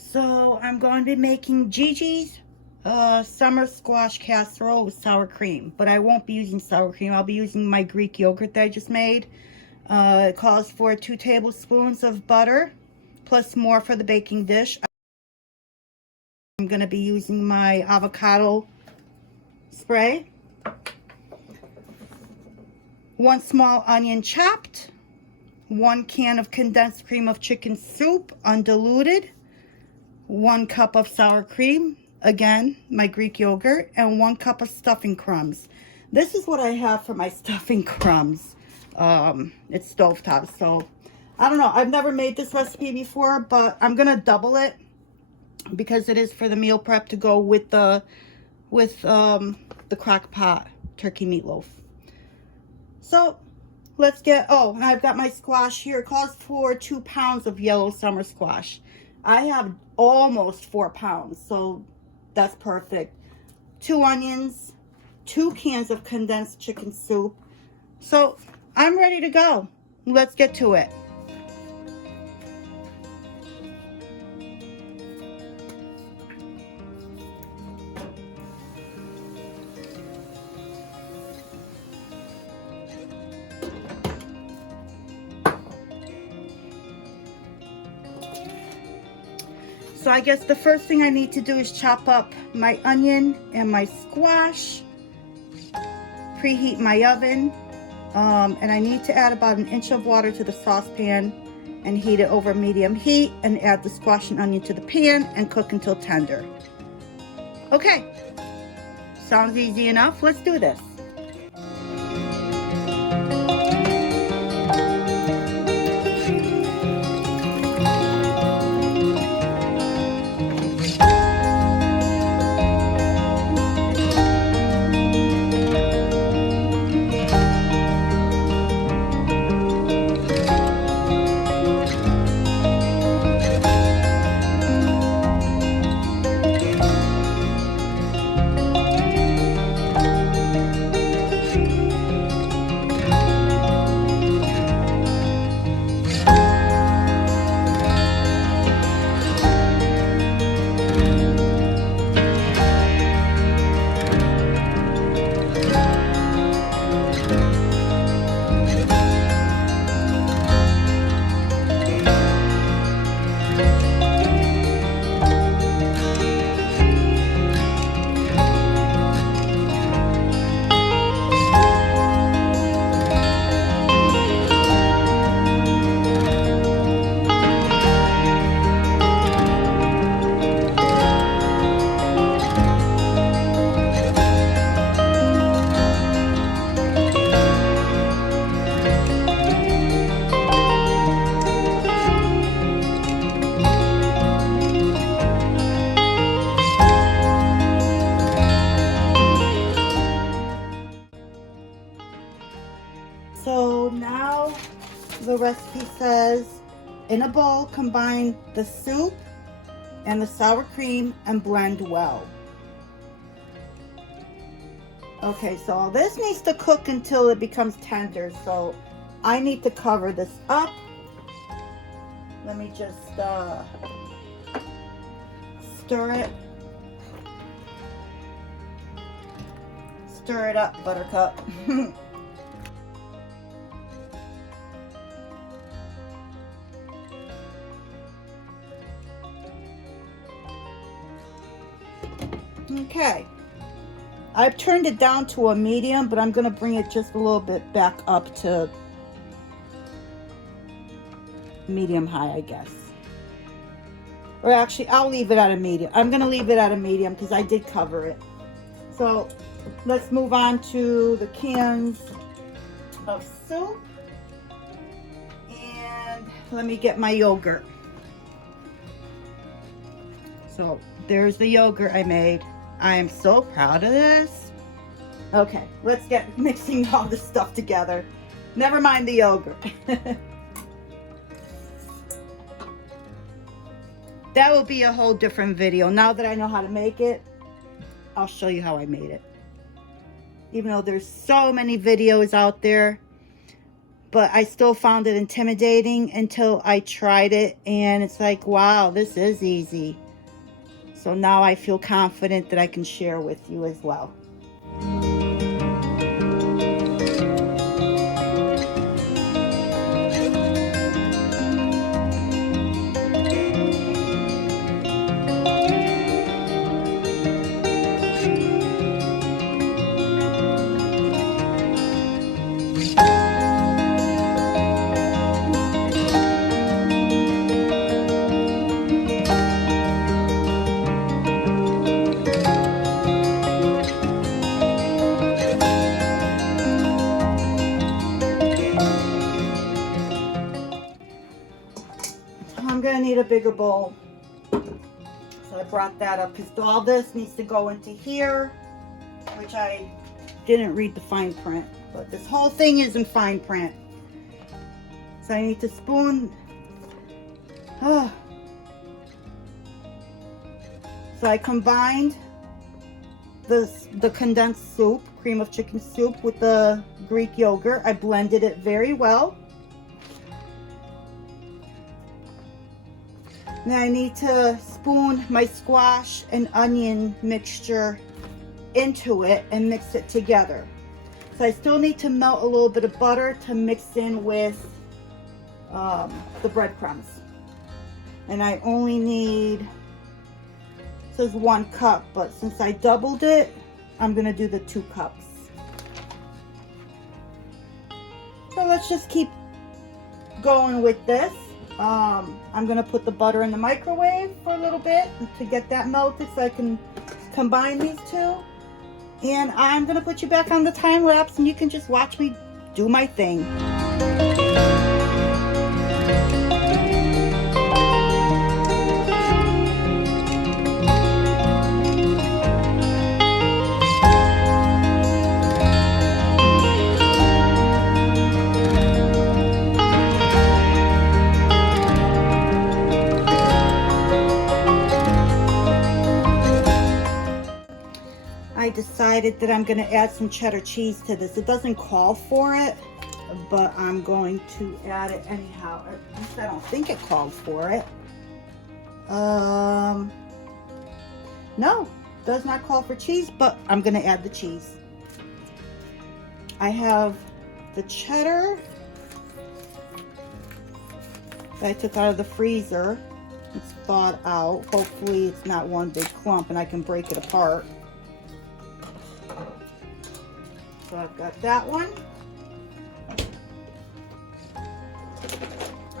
So I'm going to be making Gigi's summer squash casserole with sour cream, but I won't be using sour cream. I'll be using my Greek yogurt that I just made. It calls for 2 tablespoons of butter, plus more for the baking dish. I'm going to be using my avocado spray, 1 small onion chopped, 1 can of condensed cream of chicken soup, undiluted, 1 cup of sour cream, again, my Greek yogurt, and 1 cup of stuffing crumbs. This is what I have for my stuffing crumbs. It's stovetop, so I don't know. I've never made this recipe before, but I'm gonna double it because it is for the meal prep to go with the crock pot turkey meatloaf. So let's get, oh, and I've got my squash here. It calls for 2 pounds of yellow summer squash. I have almost 4 pounds, so that's perfect. 2 onions, 2 cans of condensed chicken soup. So I'm ready to go. Let's get to it. So I guess the first thing I need to do is chop up my onion and my squash, preheat my oven, and I need to add about 1 inch of water to the saucepan and heat it over medium heat, and add the squash and onion to the pan and cook until tender. Okay, sounds easy enough. Let's do this. So now the recipe says, in a bowl, combine the soup and the sour cream and blend well. Okay, so this needs to cook until it becomes tender, so I need to cover this up. Let me just stir it. Stir it up, Buttercup. Okay, I've turned it down to a medium, but I'm going to bring it just a little bit back up to medium high, I guess. Or actually, I'll leave it at a medium. I'm going to leave it at a medium because I did cover it. So let's move on to the cans of soup. And let me get my yogurt. So there's the yogurt I made. I am so proud of this. Okay, let's get mixing all this stuff together. Never mind the yogurt. That will be a whole different video. Now that I know how to make it, I'll show you how I made it. Even though there's so many videos out there, but I still found it intimidating until I tried it, and it's like, wow, this is easy. So now I feel confident that I can share with you as well. I'm gonna need a bigger bowl, so I brought that up because all this needs to go into here, which I didn't read the fine print, but this whole thing is in fine print. So I need to spoon. So I combined the condensed soup, cream of chicken soup, with the Greek yogurt. I blended it very well. Now I need to spoon my squash and onion mixture into it and mix it together. So I still need to melt a little bit of butter to mix in with the breadcrumbs. And I only need, it says 1 cup, but since I doubled it, I'm gonna do the 2 cups. So let's just keep going with this. I'm gonna put the butter in the microwave for a little bit to get that melted so I can combine these two. And I'm gonna put you back on the time lapse and you can just watch me do my thing. I decided that I'm going to add some cheddar cheese to this. It doesn't call for it, but I'm going to add it anyhow. At least I don't think it called for it. No, does not call for cheese, but I'm going to add the cheese. I have the cheddar that I took out of the freezer. It's thawed out. Hopefully it's not one big clump and I can break it apart. So I've got that one.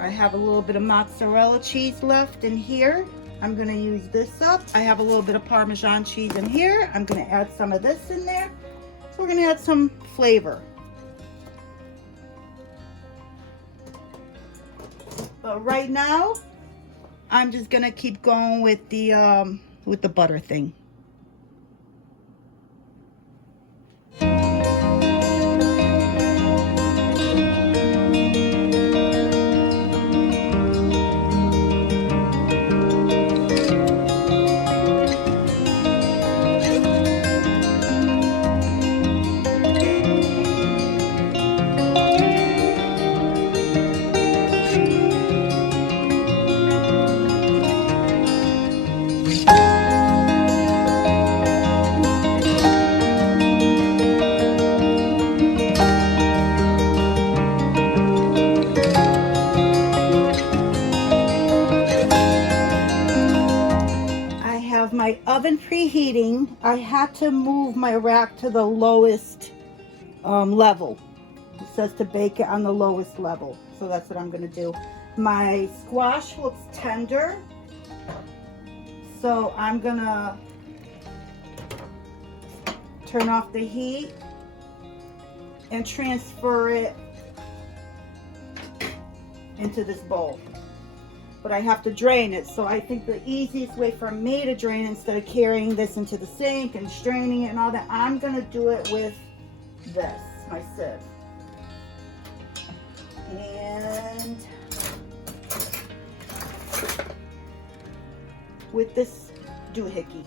I have a little bit of mozzarella cheese left in here. I'm going to use this up. I have a little bit of Parmesan cheese in here. I'm going to add some of this in there. So we're going to add some flavor. But right now, I'm just going to keep going with the butter thing. My oven preheating. I had to move my rack to the lowest level. It says to bake it on the lowest level, so that's what I'm going to do. My squash looks tender, so I'm going to turn off the heat and transfer it into this bowl. But I have to drain it, so I think the easiest way for me to drain, instead of carrying this into the sink and straining it and all that, I'm going to do it with this, my sieve. And with this doohickey.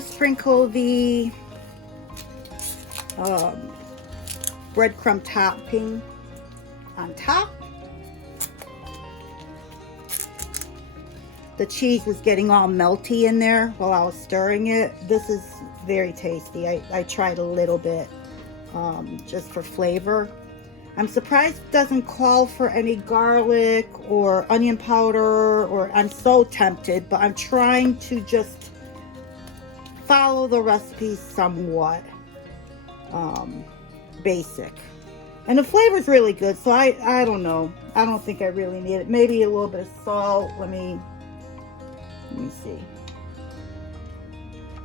to sprinkle the breadcrumb topping on top. The cheese was getting all melty in there while I was stirring it. This is very tasty. I tried a little bit just for flavor. I'm surprised it doesn't call for any garlic or onion powder, or I'm so tempted, but I'm trying to just follow the recipe somewhat basic. And the flavor is really good, so I don't know. I don't think I really need it. Maybe a little bit of salt. Let me see.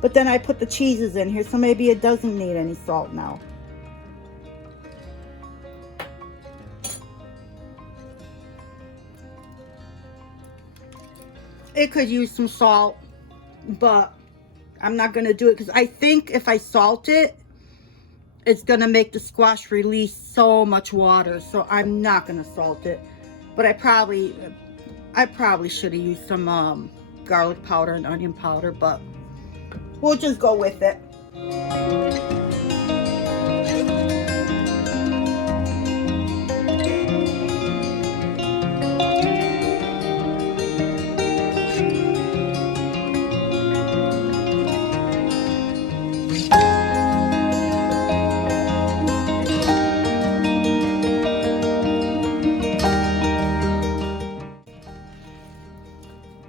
But then I put the cheeses in here, so maybe it doesn't need any salt now. It could use some salt, but I'm not going to do it because I think if I salt it, it's going to make the squash release so much water. So I'm not going to salt it. But I probably should have used some garlic powder and onion powder, but we'll just go with it.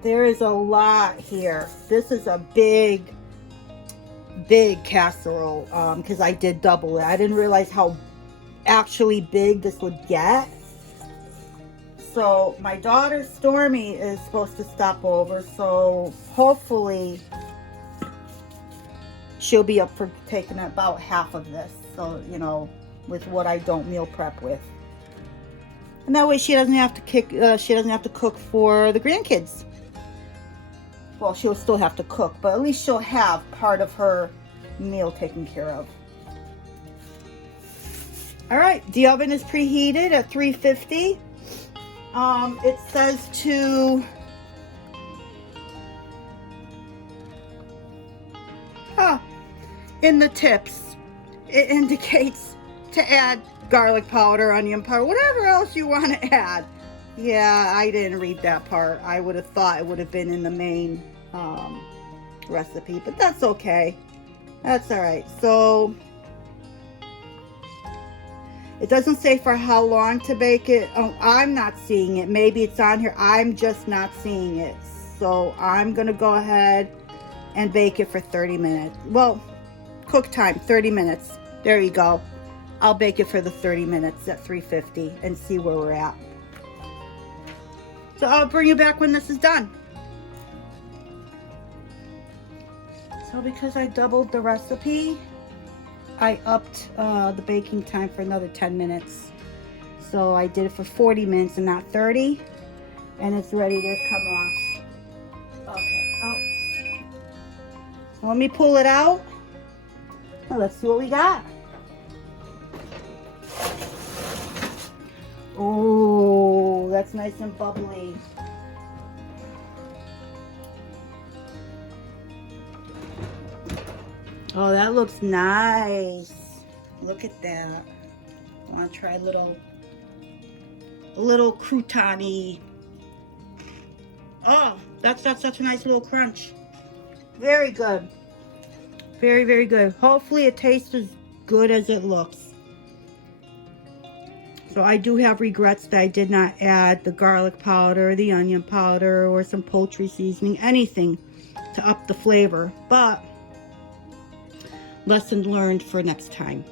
There is a lot here. This is a big casserole because I did double it. I didn't realize how actually big this would get. So my daughter Stormy is supposed to stop over, so hopefully she'll be up for taking about half of this, so you know, with what I don't meal prep with, and that way she doesn't have to cook for the grandkids. Well, she'll still have to cook, but at least she'll have part of her meal taken care of. All right, the oven is preheated at 350. It says to in the tips, it indicates to add garlic powder, onion powder, whatever else you want to add. Yeah, I didn't read that part. I would have thought it would have been in the main recipe, but that's okay. That's all right. So it doesn't say for how long to bake it. Oh, I'm not seeing it. Maybe it's on here. I'm just not seeing it. So I'm going to go ahead and bake it for 30 minutes. Well, cook time, 30 minutes. There you go. I'll bake it for the 30 minutes at 350 and see where we're at. So I'll bring you back when this is done. So because I doubled the recipe, I upped the baking time for another 10 minutes. So I did it for 40 minutes and not 30. And it's ready to come off. Okay. Oh. So let me pull it out. Now let's see what we got. Oh, that's nice and bubbly. Oh, that looks nice. Look at that. I want to try a little crouton-y. Oh, that's such a nice little crunch. Very good. Very, very good. Hopefully it tastes as good as it looks. So I do have regrets that I did not add the garlic powder, the onion powder, or some poultry seasoning, anything to up the flavor. But lesson learned for next time.